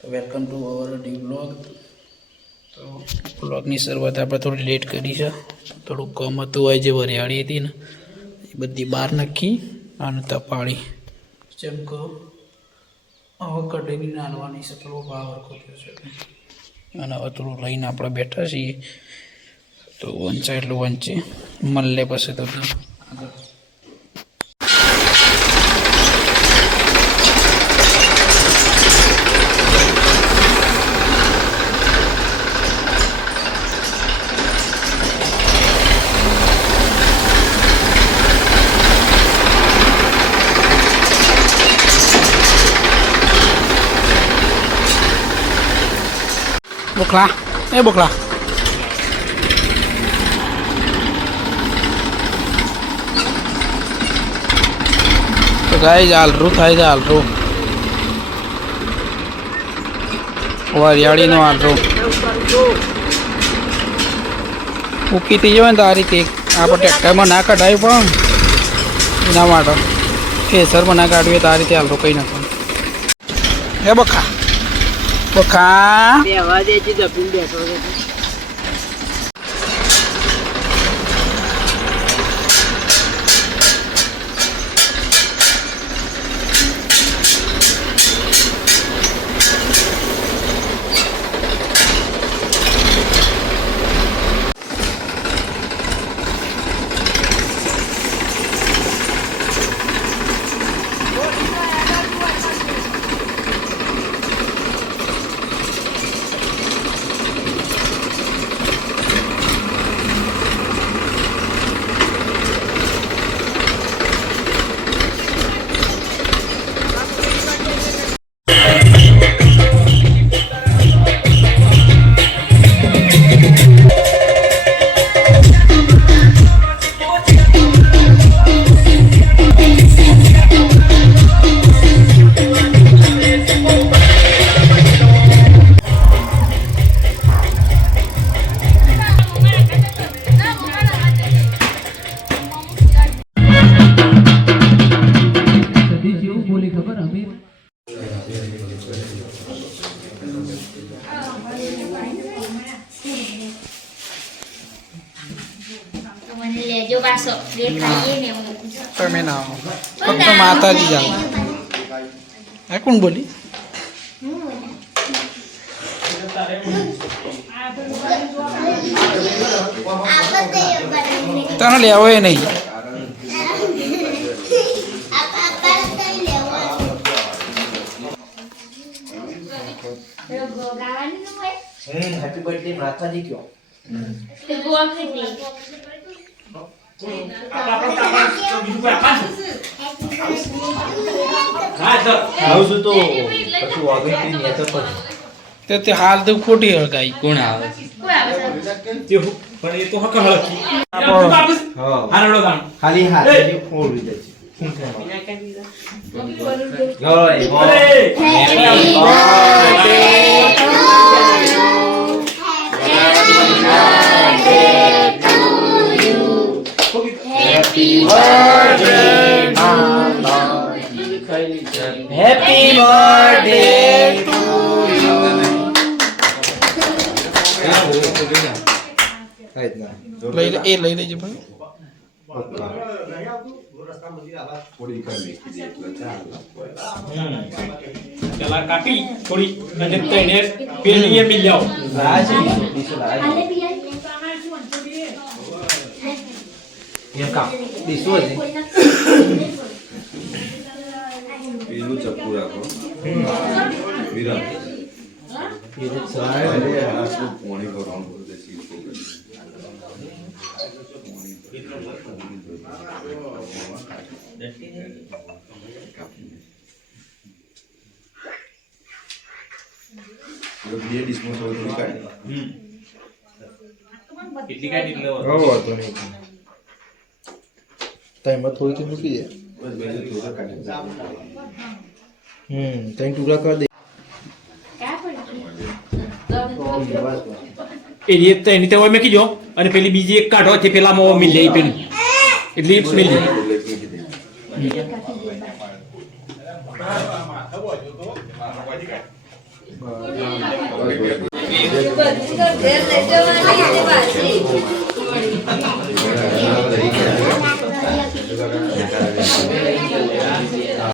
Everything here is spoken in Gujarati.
તો welcome to our new blog. તો બ્લોગની શરૂઆત આપણે થોડી લેટ કરી છે. થોડુંક કામ હતું હોય જે વરિયાળી હતી ને એ બધી બહાર નાખી અને તપાળી જેમ કે હવે કઢીની નાનવાની છે. થોડો ભાવ થયો છે અને હવે થોડું લઈને આપણે બેઠા છીએ. તો વંચાય એટલું વંચે મળે પછી તો આગળ બોકલા એ બોકલા તો ગાઈઝ હાલરું થાય છે. હાલરું વરિયાળીનો હાલરું મૂકી થઈ જવાય ને તો આ રીતે આપણે ટ્રેક્ટરમાં ના કઢાવ્યું પણ એના માટે ખેસરમાં ના કાઢવીએ તો આ રીતે હાલરું કઈ નાખવાનું. હે બખા બખા તમે ના ફક્ત માતાજી જાઓ. આ કોણ બોલી? તને લેવો એ નહીં. હેપી બર્થડે માતાજી કયો તે હાલ તો ખોટી હળગાઈ. કોણ આવે પણ એ તો હક હળકી ખાલી હાથ ફોડ દીધા Happy birthday, Mama. Happy birthday to you. લઈ લેજે ભાઈ. પેલા કાપી થોડી અને તેને પેલીએ બી જાઓ એમ કા દીસો છે પેલું ચપ્પુ રાખો વિરામ એ સરાય અરે આ શું પોણી કરવાનું દેશી બે ડિસ્પોઝ થોડી કાઢી કેટલી કાઢી એટલે તો નહીં ટાઈમમાં થોડી મૂકી દે. બસ બે થોડા કાઢી તઈ ટુકડા કરી દે. એની તો એની તો મેં કીધો અને પેલી બીજી એક કાઢો છે પેલામાં મિલ જાય પેલી એટલી મિલ જાય બસ